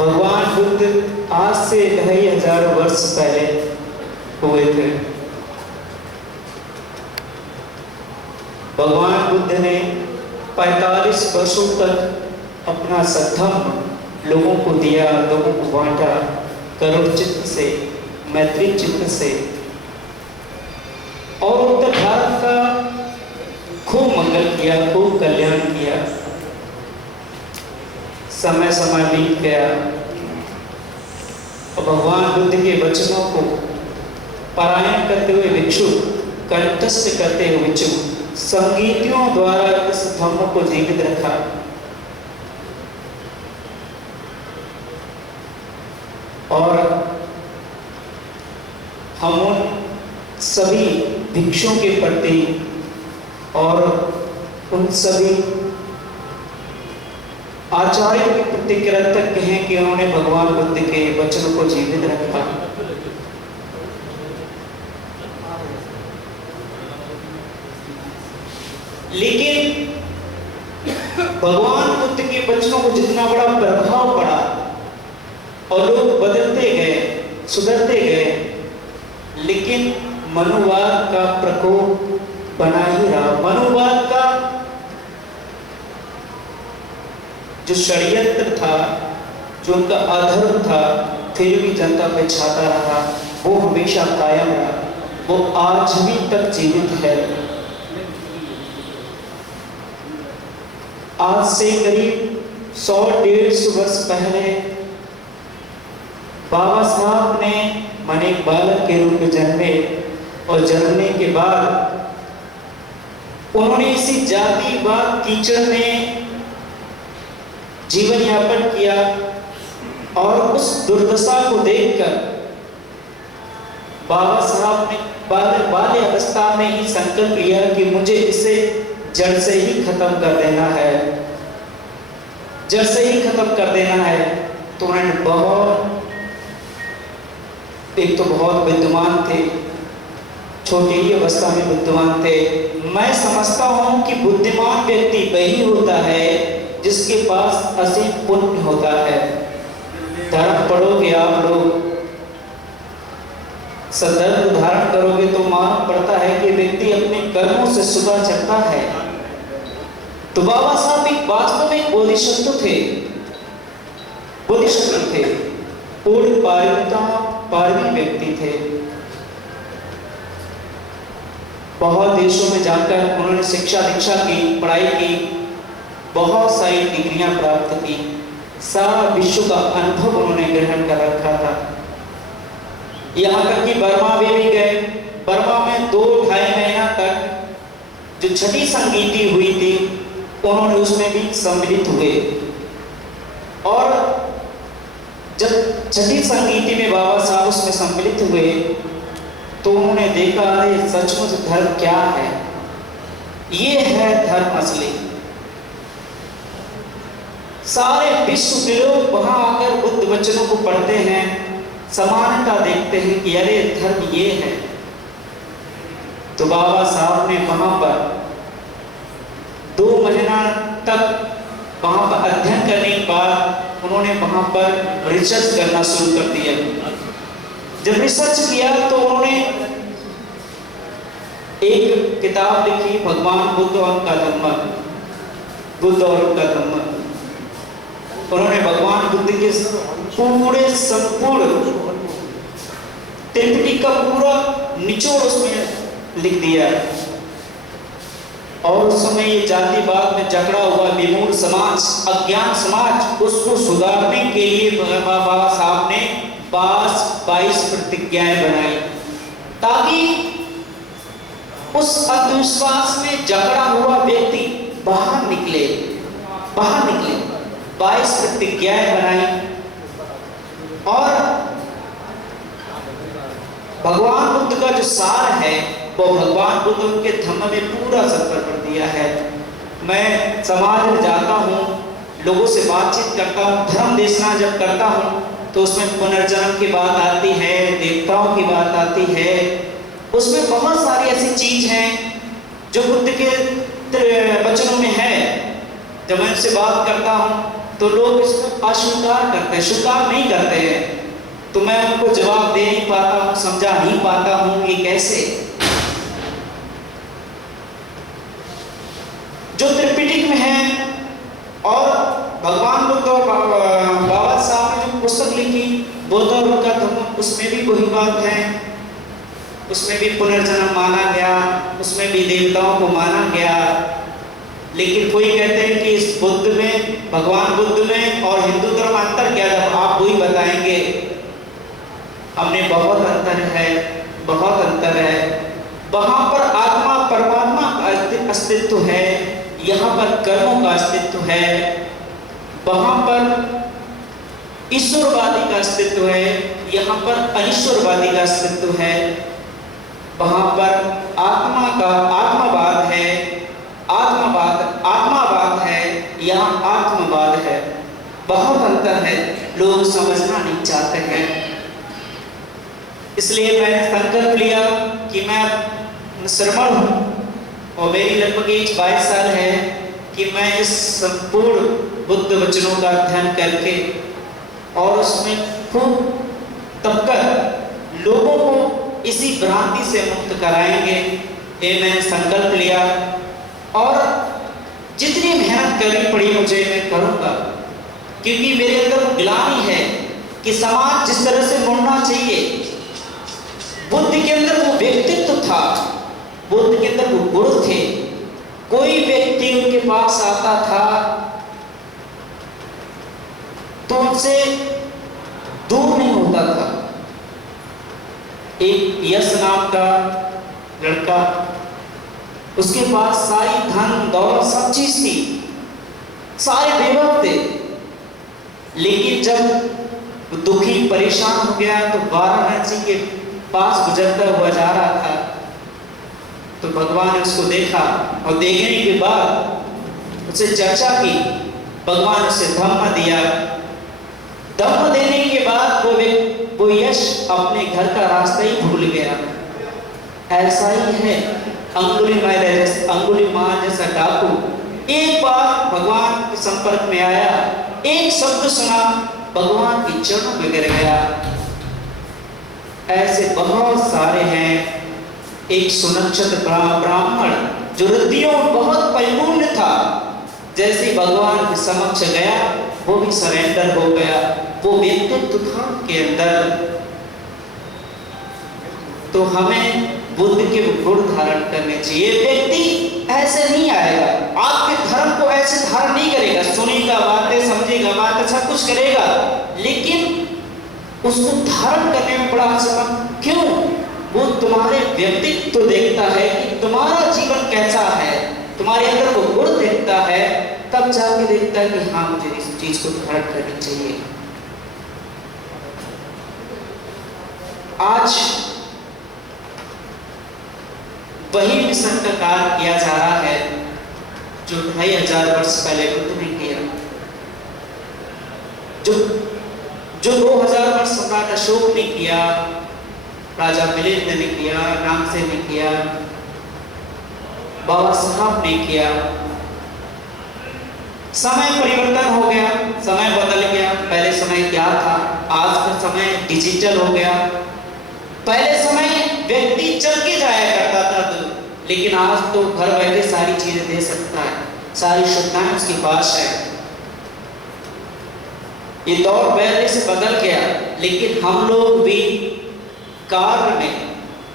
भगवान बुद्ध आज से 2500 वर्ष पहले हुए थे। भगवान बुद्ध ने 45 वर्षों तक अपना सद्धर्म लोगों को दिया, लोगों को बांटा, करुण चित्त से, मैत्री चित्त से, और उत्तर भारत का खूब मंगल किया, खूब कल्याण किया। समय समय बीत गया और भगवान बुद्ध के वचनों को पारायण करते हुए भिक्षु, कंठस्थ करते हुए भिक्षु संगीतियों द्वारा इस धर्म को जीवित रखा। और हम उन सभी भिक्षुओं के प्रति और उन सभी आचार्यों के प्रति कृतज्ञ हैं कि उन्होंने भगवान बुद्ध के वचनों को जीवित रखा। लेकिन भगवान बुद्ध के वचनों को जितना बड़ा प्रभाव पड़ा और लोग बदलते गए, सुधरते गए, लेकिन मनुवाद का प्रकोप बना ही रहा। मनुवाद का जो षड्यंत्र था, जो उनका अधर्म था, फिर भी जनता पे छाता रहा, वो हमेशा कायम रहा, वो आज भी तक जीवित है। आज से करीब 100-150 वर्ष पहले बाबा साहब ने मन एक बालक के रूप में जन्मे और जन्मने के बाद उन्होंने इसी जातिवाद कीचड़ में जीवन यापन किया और उस दुर्दशा को देखकर बाबा साहब ने बाल्य अवस्था में ही संकल्प लिया कि मुझे इसे जड़ से ही खत्म कर देना है, जड़ से ही खत्म कर देना है। तो उन्होंने एक तो बहुत विद्वान थे, छोटी ही अवस्था में विद्वान थे। मैं समझता हूं कि बुद्धिमान व्यक्ति वही होता है जिसके पास असीम पुण्य होता है। धर्म पढ़ोगे आप लोग, सदर्भ धारण करोगे तो मालूम पड़ता है कि व्यक्ति अपने कर्मों से सुबह चलता है। तो बाबा साहब एक वास्तव में बोधिसत्व थे, बोधिसत्व थे, पूर्ण पारवी व्यक्ति थे। बहुत देशों में जाकर उन्होंने शिक्षा दीक्षा की, पढ़ाई की, बहुत सारी डिग्रियां प्राप्त की, सारा विश्व का अनुभव उन्होंने ग्रहण कर रखा था। यहाँ तक कि बर्मा में भी गए। बर्मा में 2-2.5 महीना तक जो छठी संगीति हुई थी उन्होंने उसमें भी सम्मिलित हुए। और जब छठी संगीति में बाबा साहब उसमें सम्मिलित हुए तो उन्होंने देखा, अरे सचमुच धर्म क्या है, ये है धर्म असली। सारे विश्व के लोग वहां आकर बुद्ध वचनों को पढ़ते हैं, समानता देखते हैं कि अरे धर्म ये है। तो बाबा साहब ने वहां पर 2 महीना तक वहां पर अध्ययन करने के बाद उन्होंने वहां पर रिसर्च करना शुरू कर दिया। जब रिसर्च किया तो उन्होंने एक किताब लिखी, भगवान बुद्ध और उनका धम्म, बुद्ध और उनका धम्म। उन्होंने भगवान बुद्ध के पूरे संपूर्ण त्रिपिटक का पूरा निचोड़ उसमें लिख दिया। और उस समय ये जातिवाद में जकड़ा हुआ विमूढ़ समाज, अज्ञान समाज, उसको सुधारने के लिए बाबा साहब ने 22 प्रतिज्ञाएं बनाई ताकि उस अंधविश्वास में जकड़ा हुआ व्यक्ति बाहर निकले। 22 प्रतिज्ञाएं बनाई और भगवान बुद्ध का जो सार है वो भगवान बुद्ध के धम्म में पूरा संकल्प कर दिया है। मैं समाज में जाता हूँ, लोगों से बातचीत करता हूँ, धर्म देशना जब करता हूँ तो उसमें पुनर्जन्म की बात आती है, देवताओं की बात आती है, उसमें बहुत सारी ऐसी चीज हैं जो बुद्ध के वचनों में है। जब मैं उनसे बात करता हूँ तो लोग इसको अस्वीकार करते हैं, स्वीकार नहीं करते हैं। तो मैं उनको जवाब दे नहीं पाता हूँ, समझा नहीं पाता हूँ ये कैसे। जो त्रिपिटक में है और भगवान बुद्ध और बाबा साहब ने जो पुस्तक लिखी बुद्ध और उनका धर्म, उसमें भी वही बात है। उसमें भी पुनर्जन्म माना गया, उसमें भी देवताओं को माना गया। लेकिन कोई कहते हैं कि इस बुद्ध में, भगवान बुद्ध में और हिंदू धर्म अंतर क्या है, आप वही बताएंगे। हमने बहुत अंतर है, बहुत अंतर है। वहां पर आत्मा परमात्मा का अस्तित्व है, यहाँ पर कर्मों का अस्तित्व है। वहां पर ईश्वरवादी का अस्तित्व है, यहाँ पर अनिश्वरवादी का अस्तित्व है। वहां पर आत्मा का आत्मवाद है, आत्मावाद है, यहाँ आत्मवाद है। बहुत अंतर है, लोग समझना नहीं चाहते हैं। इसलिए मैंने संकल्प लिया कि मैं श्रमण हूँ और मेरी लगभग एज 22 साल है कि मैं इस संपूर्ण बुद्ध वचनों का अध्ययन करके और उसमें खूब तबकर लोगों को इसी भ्रांति से मुक्त कराएंगे। ये मैंने संकल्प लिया और जितनी मेहनत करनी पड़ी मुझे मैं करूँगा, क्योंकि मेरे अंदर वो ग्लानि है कि समाज जिस तरह से मुड़ना चाहिए। बुद्ध के अंदर वो व्यक्तित्व था, बुद्ध के अंदर वो गुण थे। कोई व्यक्ति उनके पास आता था तो उनसे दूर नहीं होता था। एक यश नाम का लड़का, उसके पास सारी धन दौलत सब चीज थी, सारे बेवकूफ थे। लेकिन जब दुखी परेशान हो गया तो वाराणसी के पास गुजरता हुआ जा रहा था, तो भगवान ने उसको देखा और देखने के बाद उससे चर्चा की। भगवान उसे धम्म दिया। धम्म देने के बाद वो यश अपने घर का रास्ता ही भूल गया। ऐसा ही है अंगुलीमाल जैसा डाकू एक बार भगवान के संपर्क में आया, एक शब्द सुना, भगवान के चरणों में गिर गया। ऐसे बहुत सारे हैं। एक सुनक्षत्र ब्राह्मण जो हृदयों बहुत परिपूर्ण था, जैसे भगवान के समक्ष गया वो भी सरेंडर हो गया। वो व्यक्तित्व था के अंदर। तो हमें बुद्ध के गुण धारण करने चाहिए। व्यक्ति ऐसे नहीं आएगा, आपके धर्म को ऐसे धारण नहीं करेगा, सुनेगा बातें, समझेगा बातें, सब कुछ करेगा, लेकिन उसको धारण करने में बड़ा समय क्यों? वो तुम्हारे व्यक्तित्व देखता है कि तुम्हारा जीवन कैसा है, तुम्हारे अंदर वो गुण देखता है, तब जाके देखता है कि हाँ मुझे इस चीज को धारण करनी चाहिए। आज वही मिशन का कार्य किया जा रहा है जो 2500 वर्ष पहले बुद्ध ने किया, जो 2000 वर्ष सम्राट अशोक ने किया, राजा मिलिंद ने किया, नामसेन ने किया, बाबा साहब ने किया। समय परिवर्तन हो गया, समय बदल गया। पहले समय क्या था, आज का समय डिजिटल हो गया। पहले समय व्यक्ति चल के जाया करता था लेकिन आज तो घर बैठे सारी चीजें दे सकता है, सारी सुविधाएं उसके पास है। ये दौर पहले से बदल गया, लेकिन हम लोग भी कार्य में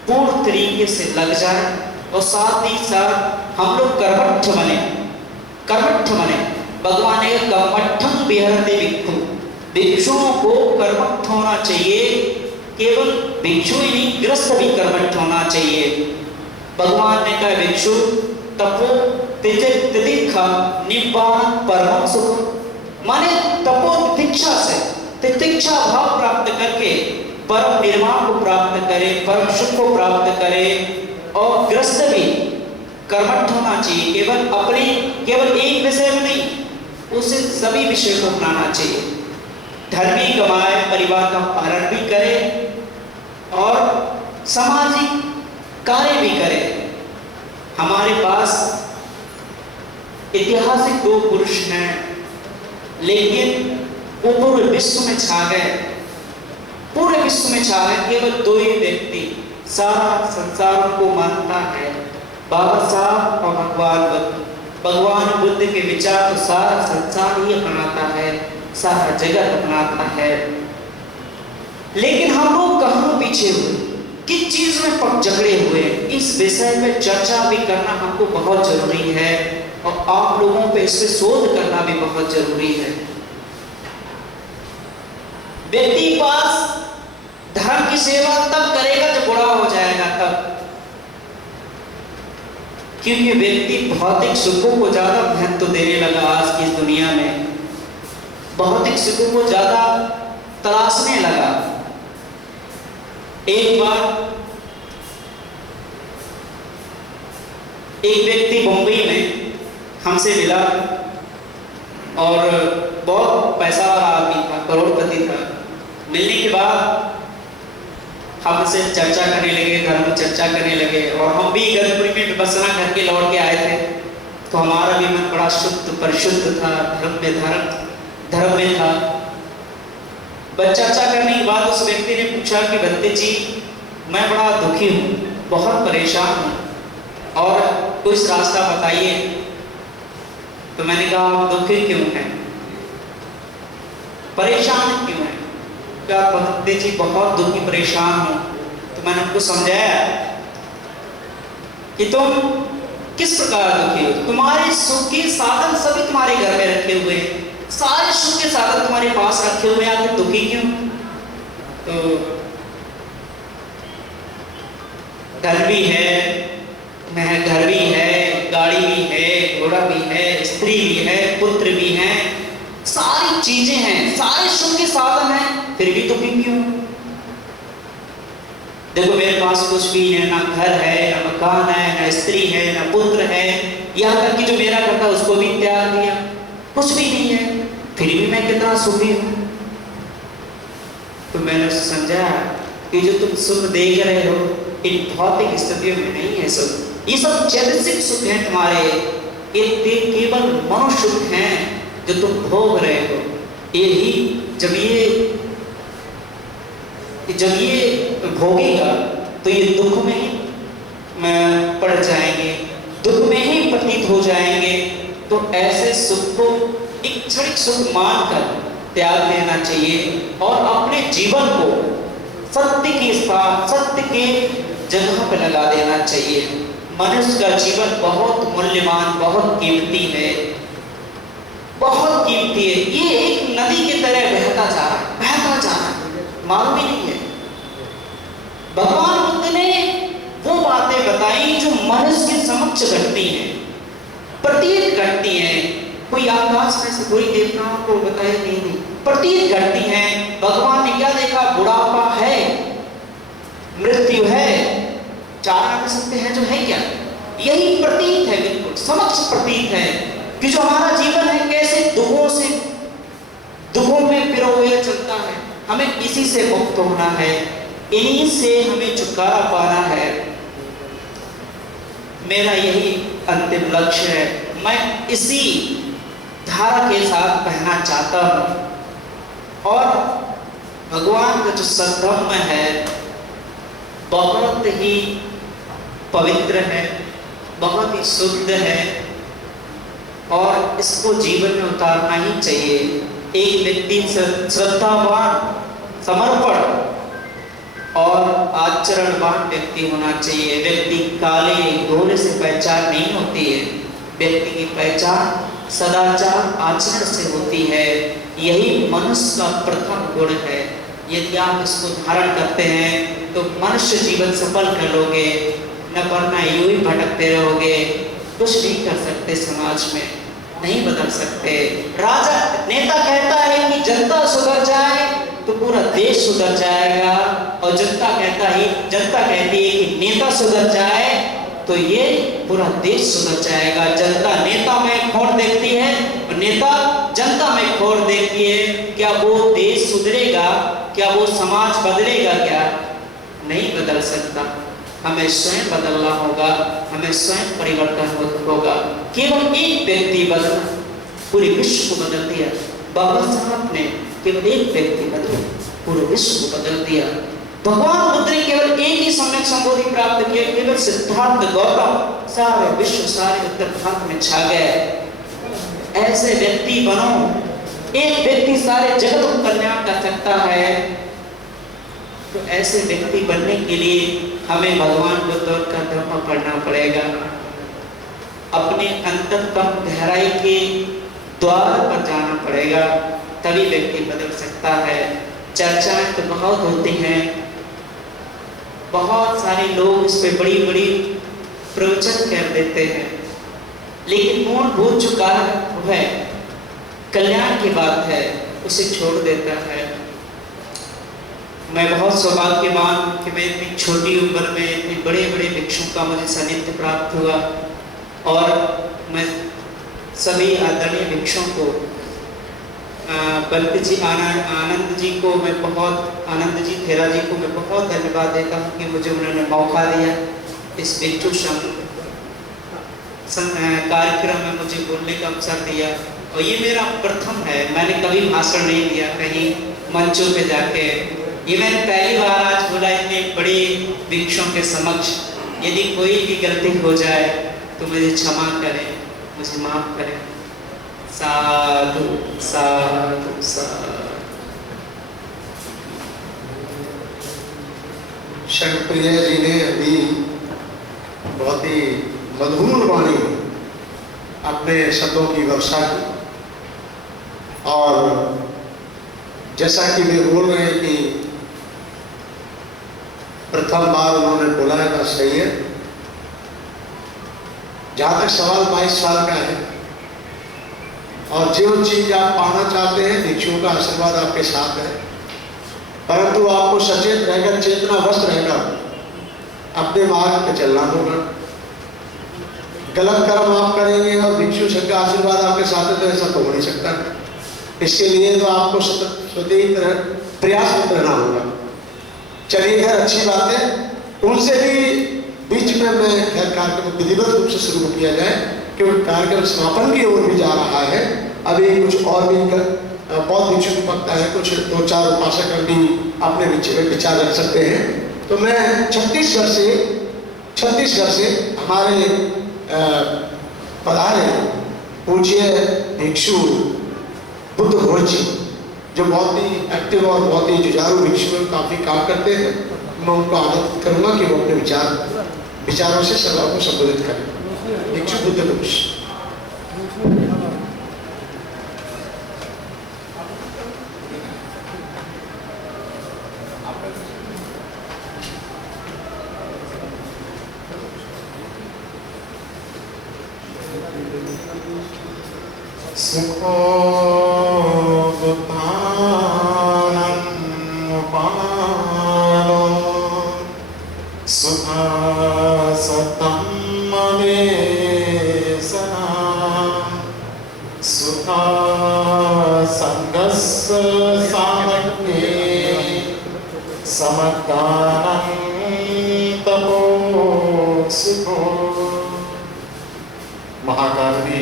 पूर्ण तरीके से लग जाए और साथ ही साथ हम लोग कर्मठ बने। भगवान ने कर्मठं विहरते भिक्षु, भिक्षुओं को कर्मठ होना चाहिए। केवल भिक्षु ही नहीं, गृहस्थ भी कर्मठ होना चाहिए। भगवान ने कहा भिक्षु तपो तितिक्षा निब्बाण परम सुख, माने तपो तितिक्षा से, तितिक्षा भाव प्राप्त करके परम निर्वाण को प्राप्त करे, परम सुख को प्राप्त करे। और गृहस्थ भी कर्मठ होना चाहिए, केवल एक विषय में नहीं, उसे सभी विषय को अपनाना चाहिए। धर्म भी कमाए, परिवार का पालन भी करे और सामाजिक कार्य भी करे। हमारे पास ऐतिहासिक 2 पुरुष हैं लेकिन वो पूरे विश्व में छा गए, पूरे विश्व में छा गए। केवल 2 ही व्यक्ति, सारा संसार उनको मानता है, बाबा साहब और भगवान बुद्ध। भगवान बुद्ध के विचार तो सारा संसार ही अपनाता है, सारा जगत अपनाता है। लेकिन हम लोग कहाँ पीछे हुए, किस चीज में पक जकड़े हुए, इस विषय में चर्चा भी करना हमको बहुत जरूरी है और आप लोगों पे इस पे शोध करना भी बहुत जरूरी है। व्यक्ति पास धर्म की सेवा तब करेगा जब बुरा हो जाएगा, तब। क्योंकि व्यक्ति भौतिक सुखों को ज्यादा महत्व देने लगा आज की इस दुनिया में, भौतिक सुखों को ज्यादा तलाशने लगा। एक बार एक व्यक्ति मुंबई में हमसे मिला और बहुत पैसा वाला आदमी था, करोड़पति था। मिलने के बाद हमसे चर्चा करने लगे, धर्म चर्चा करने लगे और हम भी गर्भपुरी में विपස්සना करके लौट के आए थे, तो हमारा भी मन बड़ा शुद्ध परिशुद्ध था, धर्म में था। बस चर्चा करने के बाद उस व्यक्ति ने पूछा कि बंदे जी, मैं बड़ा दुखी हूँ, बहुत परेशान हूँ और कुछ रास्ता बताइए। तो मैंने कहा आप दुखी क्यों हैं, परेशान क्यों हैं? क्या बंदे जी बहुत दुखी परेशान हूँ। तो मैंने उनको समझाया कि तुम किस प्रकार दुखी हो, तुम्हारे सुख के साधन सभी तुम्हारे घर में रखे हुए हैं, सारे सुख के साधन तुम्हारे पास रखे हुए हैं, आखिर दुखी क्यों? तो घर भी है, गाड़ी भी है, घोड़ा भी है, स्त्री भी है, पुत्र भी है, सारी चीजें हैं, सारे सुख के साधन हैं, फिर भी दुखी क्यों? देखो मेरे पास कुछ भी है, ना घर है, ना मकान है, ना स्त्री है, ना पुत्र है, यहाँ तक कि जो मेरा घर था उसको भी त्याग दिया, कुछ भी नहीं है, फिर भी मैं कितना सुखी हूँ। तो मैंने समझा कि जो तुम सुख देख रहे हो इन भौतिक स्थितियों में नहीं है सुख, ये सब चैतसिक सुख हैं तुम्हारे, ये केवल मनुष्य सुख हैं जो तुम भोग रहे हो। यही जब ये भोगेगा तो ये दुख में ही पड़ जाएंगे, दुख में ही प्रतीत हो जाएंगे। तो ऐसे सुख को एक क्षणिक सुख मानकर त्याग देना चाहिए और अपने जीवन को सत्य के स्थान, सत्य के जगह पर लगा देना चाहिए। मनुष्य का जीवन बहुत मूल्यवान, बहुत कीमती है, बहुत कीमती है। ये एक नदी की तरह बहता जा रहा है, मालूम ही नहीं है। भगवान बुद्ध ने वो बातें बताई जो मनुष्य के समक्ष घटती हैं, प्रतीत घटती हैं। कोई आकाश में से कोई देवताओं को बताया नहीं, प्रतीत घटती हैं। भगवान ने क्या देखा? बुढ़ापा है, मृत्यु है, चार कर सकते हैं जो है क्या, यही प्रतीत है, बिल्कुल समक्ष प्रतीत है कि जो हमारा जीवन है कैसे दुखों में पिरोए चलता है। हमें इसी से मुक्त होना है, इन्हीं से हमें छुटकारा पाना है। मेरा यही अंतिम लक्ष्य है। मैं इसी धारा के साथ बहना चाहता हूँ और भगवान का जो सद्धर्म है बहुत ही पवित्र है, बहुत ही शुद्ध है और इसको जीवन में उतारना ही चाहिए। एक व्यक्ति श्रद्धावान, समर्पण और आचरणवान व्यक्ति होना चाहिए। व्यक्ति काले घोड़े से पहचान नहीं होती है, व्यक्ति की पहचान सदाचार आचरण से होती है। यही मनुष्य का प्रथम गुण है। यदि आप इसको धारण करते हैं तो मनुष्य जीवन सफल कर लोगे, न वरना यूं ही भटकते रहोगे, कुछ नहीं कर सकते, समाज में नहीं बदल सकते। राजा नेता कहता है कि जनता सुधर जाए तो पूरा देश सुधर जाएगा, और जनता कहती है कि नेता सुधर जाए तो ये पूरा देश सुधर जाएगा। जनता नेता में खोट देखती है और नेता जनता में खोट देखती है। क्या वो देश सुधरेगा? क्या वो समाज बदलेगा? क्या नहीं बदल सकता। हमें स्वयं बदलना होगा, हमें स्वयं परिवर्तन होगा। केवल एक व्यक्ति बदला पूरे विश्व को बदल दिया, बाबा साहब ने केवल एक व्यक्ति बदले पूरे विश्व को बदल दिया। भगवान बुद्ध ने केवल एक ही सम्यक संबोधि प्राप्त किया, केवल सिद्धार्थ गौतम सारे विश्व सारे उत्तर भारत में छा गए। ऐसे व्यक्ति बनो, एक व्यक्ति सारे जगत को कल्याण कर सकता है। तो ऐसे व्यक्ति बनने के लिए हमें भगवान बुद्ध का धर्म पढ़ना पड़ेगा, अपने अंतरतम गहराई के द्वार पर जाना पड़ेगा, तभी व्यक्ति बदल सकता है। चर्चाएं तो बहुत होती हैं, बहुत सारे लोग इस पे बड़ी बड़ी प्रवचन कर देते हैं, लेकिन मूलभूत जो कारण है कल्याण की बात है उसे छोड़ देता है। मैं बहुत सौभाग्यवान कि मैं इतनी छोटी उम्र में इतने बड़े बड़े भिक्षुओं का मुझे सानिध्य प्राप्त हुआ, और मैं सभी आदरणीय भिक्षुओं को, बल्कि जी आनंद जी को मैं बहुत, आनंद जी थेरा जी को मैं बहुत धन्यवाद देता हूँ कि मुझे उन्होंने मौका दिया इस भिक्षु कार्यक्रम में मुझे बोलने का अवसर दिया। और ये मेरा प्रथम है, मैंने कभी भाषण नहीं दिया कहीं मंचों पे जाके, ये मैंने पहली बार आज बोला इतने बड़े भिक्षुओं के समक्ष। यदि कोई भी गलती हो जाए तो मुझे क्षमा करें, मुझे माफ करें। साधु साधु साधु। शंकरप्रिय जी ने अभी बहुत ही मधुर वाणी अपने शब्दों की वर्षा की, और जैसा कि वे बोल रहे हैं कि प्रथम बार उन्होंने बोला है, बात सही है। जहाँ तक सवाल 22 साल का है, और जो चीज आप पाना चाहते हैं भिक्षुओं का आशीर्वाद आपके साथ है, परंतु आपको सचेत रहकर, चेतनावस्थ रहकर अपने मार्ग पर चलना होगा। गलत कर्म आप करेंगे और भिक्षु संघ का आशीर्वाद आपके साथ है तो ऐसा तो हो नहीं सकता। इसके लिए तो आपको स्वतंत्र प्रयासरत रहना होगा। चलिए खैर, अच्छी बात है। उनसे भी बीच में मैं खैर कार्यक्रम विधिवत रूप से शुरू किया जाए, क्योंकि कार्यक्रम समापन की ओर भी जा रहा है। अभी कुछ और भी बहुत भिक्षु वक्ता है, कुछ 2-4 उपासक भी अपने विचार रख सकते हैं। तो मैं छत्तीसगढ़ से हमारे पधारे पूज्य भिक्षु बुद्ध घोष जी, जो बहुत ही एक्टिव और बहुत ही जुझारू भिक्षु में काफी काम करते हैं, मैं उनको आमंत्रित करूंगा कि वो अपने विचारों से सभा को संबोधित करें। भिक्षु बुद्ध घोष। महाकारुणी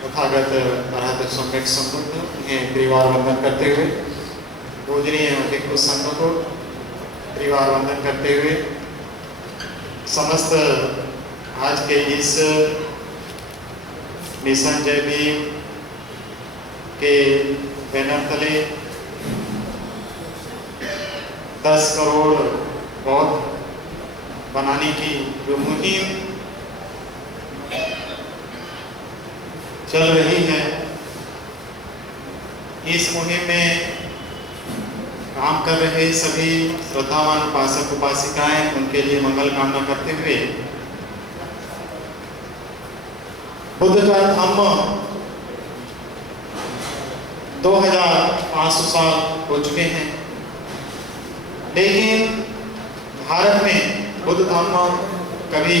तथागत अरहत सम्यक संबुद्ध उन्हें परिवार वंदन करते हुए, पूजनीय भिक्षु संघ को परिवार वंदन करते हुए, समस्त आज के इस मिशन जय भीम के बैनर तले 10 करोड़ पौध बनाने की जो मुहिम चल रही है, इस मुहिम में काम कर रहे सभी श्रद्धावान उपासक उपासिकाएं, उनके लिए मंगल कामना करते हुए, बुद्ध का धम्म 2500 साल हो चुके हैं, लेकिन भारत में बुद्ध धम्म कभी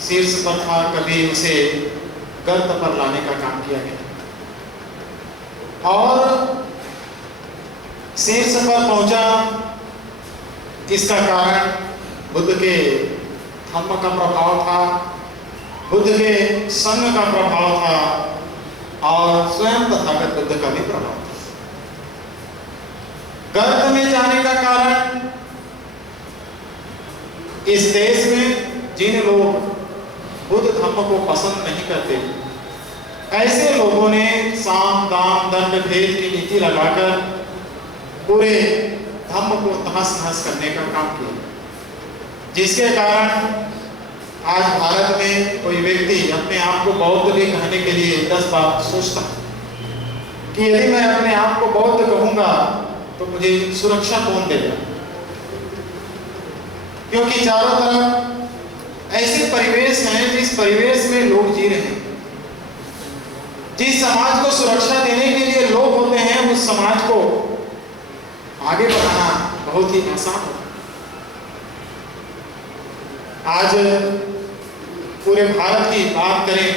शीर्ष पर था, कभी उसे गर्त पर लाने का काम किया गया, और शीर्ष पर पहुंचा इसका कारण बुद्ध के धम्म का प्रभाव था, बुद्ध के संघ का प्रभाव था, और स्वयं तथागत बुद्ध का भी प्रभाव था। गर्त में जाने का कारण, इस देश में जिन लोग बुद्ध धर्म को पसंद नहीं करते, ऐसे लोगों ने साम दाम दंड भेद की नीति लगाकर पूरे धर्म को तहस नहस करने का काम किया, जिसके कारण आज भारत में कोई व्यक्ति अपने आप को बौद्ध भी कहने के लिए 10 बार सोचता कि यदि मैं अपने आप को बौद्ध कहूंगा तो मुझे सुरक्षा कौन देगा, क्योंकि चारों तरफ ऐसे परिवेश हैं जिस परिवेश में लोग जी रहे हैं। जिस समाज को सुरक्षा देने के लिए लोग होते हैं, उस समाज को आगे बढ़ाना बहुत ही आसान होता है। आज पूरे भारत की बात करें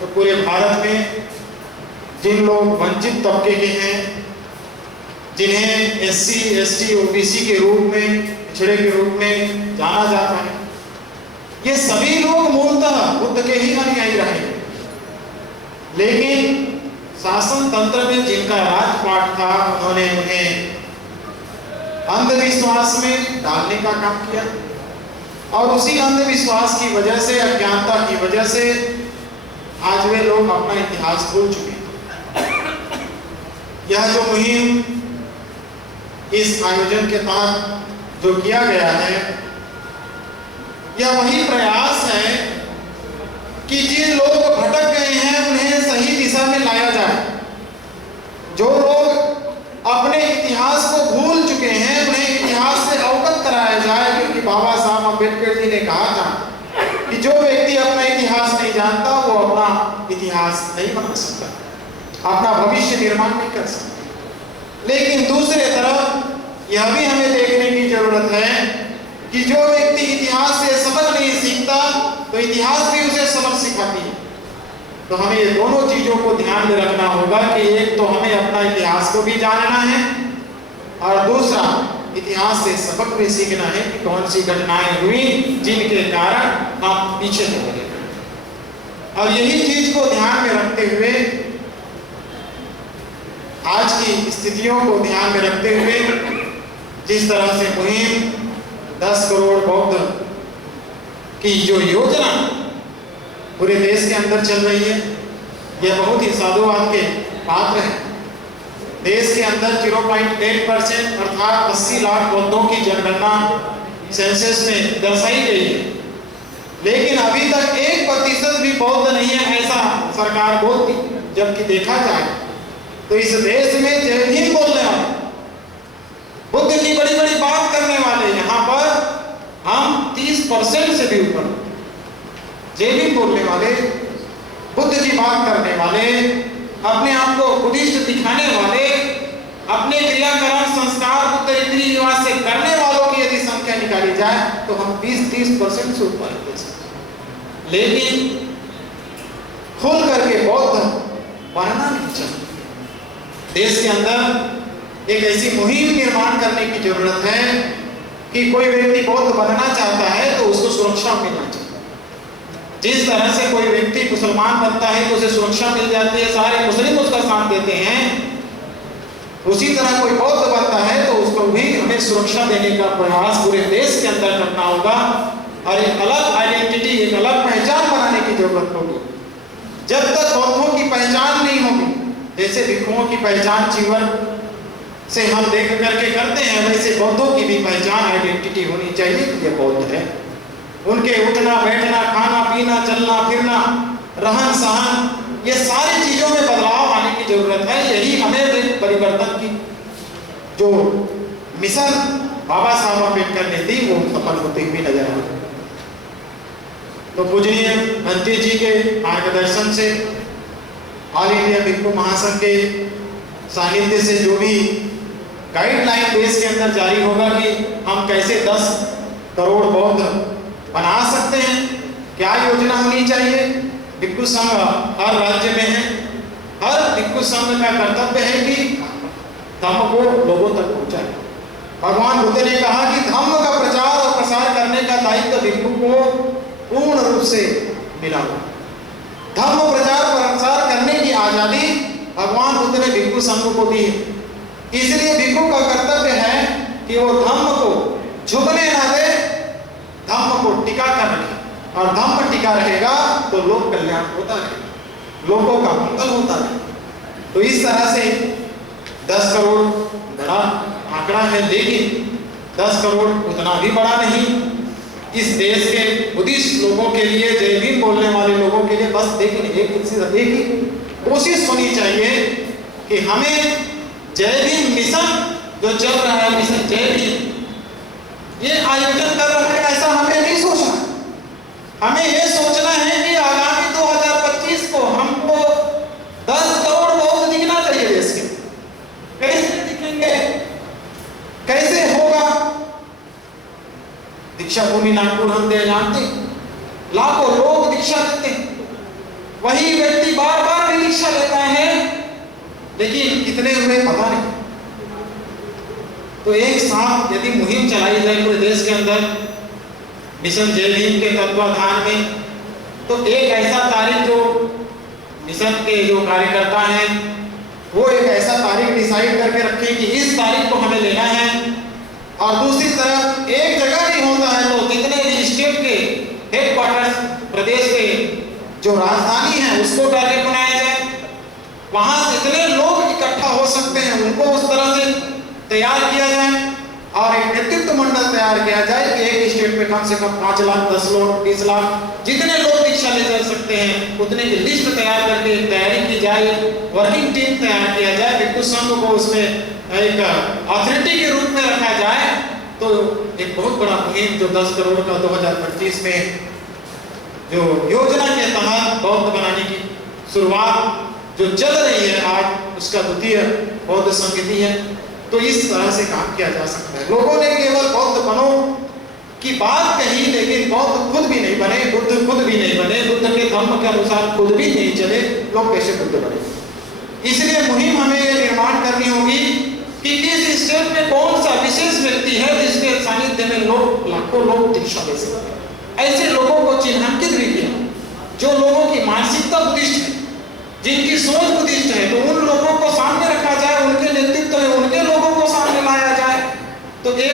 तो पूरे भारत में जिन लोग वंचित तबके के हैं, जिन्हें SC, ST, OBC के रूप में, पिछड़े के रूप में जाना जाता है, ये सभी लोग मूलतः बुद्ध के ही अनुयायी रहे। लेकिन शासन तंत्र में जिनका राजपाट था, उन्होंने उन्हें अंधविश्वास में डालने का काम किया और उसी अंधविश्वास की वजह से, अज्ञानता की वजह से आज वे लोग अपना इतिहास भूल चुके हैं। यह जो मुहिम इस आयोजन के तहत जो किया गया है, यह वही प्रयास है कि जिन लोग भटक गए हैं उन्हें सही दिशा में लाया जाए। जो लोग अपने इतिहास को भूल चुके हैं उन्हें इतिहास से अवगत कराया जाए, क्योंकि बाबा साहब अम्बेडकर जी ने कहा था कि जो व्यक्ति अपना इतिहास नहीं जानता वो अपना इतिहास नहीं बना सकता, अपना भविष्य निर्माण नहीं कर सकता। लेकिन दूसरे तरफ यह भी हमें देखने की जरूरत है कि जो व्यक्ति इतिहास से सबक नहीं सीखता तो इतिहास भी उसे सबक सिखाती है। तो हमें ये दोनों चीजों को ध्यान में रखना होगा कि एक तो हमें अपना इतिहास को भी जानना है और दूसरा इतिहास से सबक भी सीखना है कि कौन सी घटनाएं हुई जिनके कारण हम पीछे चले गए। और यही चीज को ध्यान में रखते हुए, आज की स्थितियों को ध्यान में रखते हुए, जिस तरह से मुहिम 10 करोड़ बौद्ध की जो योजना पूरे देश के अंदर चल रही है, यह बहुत ही साधुवाद के पात्र है। देश के अंदर 0.8% अर्थात 80 लाख बौद्धों की जनगणना सेंसस में दर्शाई गई है, लेकिन अभी तक 1% भी बौद्ध नहीं है ऐसा सरकार बोलती। जबकि देखा जाए तो इस देश में जय भीम बोलने वाले, बुद्ध की बड़ी बड़ी बात करने वाले, यहाँ पर हम 30% से भी ऊपर जय भीम बोलने वाले, बुद्ध की बात करने वाले, अपने आप को बुद्धिस्ट दिखाने वाले, अपने क्रियाकर्म संस्कार बुद्ध रीति रिवाज से करने वालों की यदि संख्या निकाली जाए तो हम 20-30% से ऊपर दे सकते। लेकिन खुल करके बौद्ध बनना नहीं चाहिए। देश के अंदर एक ऐसी मुहिम निर्माण करने की जरूरत है कि कोई व्यक्ति बौद्ध बनना चाहता है तो उसको सुरक्षा मिलना चाहिए। जिस तरह से कोई व्यक्ति मुसलमान बनता है तो उसे सुरक्षा मिल जाती है, सारे मुस्लिम उसका साथ देते हैं, उसी तरह कोई बौद्ध बनता है तो उसको भी हमें सुरक्षा देने का प्रयास पूरे देश के अंदर करना होगा और एक अलग आइडेंटिटी, एक अलग पहचान बनाने की जरूरत होगी। जब तक बौद्धों की पहचान नहीं होगी, जैसे भिक्षुओं की पहचान जीवन से हम देख करके करते हैं, वैसे बौद्धों की भी पहचान, आइडेंटिटी होनी चाहिए कि ये बौद्ध है। उनके उठना बैठना, खाना पीना, चलना फिरना, रहन सहन, ये सारी चीजों में बदलाव आने की जरूरत है। यही हमें परिवर्तन की जो मिशन बाबा साहब अम्बेडकर ने दी वो सफल होते हुए नजर आए। तो पूजनीय भंते जी के मार्गदर्शन से, ऑल इंडिया भिक्षु महासंघ के सानिध्य से जो भी गाइडलाइन देश के अंदर जारी होगा कि हम कैसे 10 करोड़ बौद्ध बना सकते हैं, क्या योजना होनी चाहिए। भिक्षु संघ हर राज्य में है, हर भिक्षु संघ का कर्तव्य है कि धम्म को लोगों तक पहुंचाए। भगवान बुद्ध ने कहा कि धम्म का प्रचार और प्रसार करने का दायित्व भिक्षु को पूर्ण रूप से मिला हुआ। धम्म प्रचार प्रसार करने की आजादी भगवान बुद्ध ने भिक्षु संघ को दी है। इसलिए भिक्षु का कर्तव्य है कि वो धम्म को झुकने ना दे, धम्म को टिका कर रखे, और धम्म टिका रहेगा तो लोक कल्याण होता रहेगा, लोगों का मंगल होता रहेगा। तो इस तरह से 10 करोड़ बड़ा आंकड़ा है, लेकिन 10 करोड़ उतना भी बड़ा नहीं। इस देश के बुद्धिस्ट लोगों के लिए, जय भीम बोलने वाले लोगों के लिए बस लेकिन एक ही कोशिश होनी चाहिए कि हमें जय भीम मिशन जो चल रहा है, मिशन जय भीम, ये आयोजन कर रहा है ऐसा हमें नहीं सोचना। हमें ये सोचना है कि आगामी 2025 को हमको 10 करोड़ बहुत दिखना चाहिए देश के। कैसे दिखेंगे, कैसे होगा? दीक्षा भूमि नागपुर हम जानते, लाखों लोग दीक्षा लेते हैं, वही व्यक्ति बार बार भी दीक्षा लेता है, लेकिन कितने हुए पता नहीं। तो एक साथ यदि मुहिम चलाई जाए पूरे देश के अंदर मिशन जय भीम के तत्वाधान में, तो एक ऐसा तारीख जो मिशन के जो कार्यकर्ता हैं वो एक ऐसा तारीख डिसाइड करके रखें कि इस तारीख को हमें लेना है, और दूसरी तरफ एक जगह नहीं होता है तो जितने भी स्टेट के हेडक्वार्टर्स, प्रदेश के जो राजधानी है उसको टारगेट बनाया जाए, वहां जितने लोग इकट्ठा हो सकते हैं उनको उस तरह से तैयार किया जाए, और एक नेतृत्व मंडल तैयार किया जाए कि एक स्टेट में कम से कम 5 लाख, 10 लाख, 20 लाख जितने लोग दीक्षा ले जा सकते हैं उतने की लिस्ट तैयार करके तैयारी की जाए, वर्किंग टीम तैयार किया जाए, भिक्षु संघ को उसमें एक अथॉरिटी के रूप में रखा जाए। तो एक बहुत बड़ा मुहिम जो 10 करोड़ का 2025 में जो योजना के तहत बौद्ध बनाने की शुरुआत जो चल रही है आज, उसका द्वितीय बौद्ध संगति है। तो इस तरह से काम किया जा सकता है। लोगों ने केवल बौद्ध बनो की बात कही, लेकिन बौद्ध खुद भी नहीं बने, बुद्ध खुद भी नहीं बने, बुद्ध के धर्म के अनुसार खुद भी नहीं चले, लोग कैसे बुद्ध बने? इसलिए मुहिम हमें ये निर्माण करनी होगी कि किस स्टेट में कौन सा विशेष व्यक्ति है जिसके सानिध्य में लोग, लाखों लोग दीक्षा ले सकते हैं। ऐसे लोगों को चिन्हांकित भी किया, जो लोगों की मानसिकता बुद्धिस्ट है, जिनकी सोच बुद्धिस्ट है, तो उन लोगों को सामने रखा जाए, उनके नेतृत्व में उनके लोगों को सामने लाया जाए। तो एक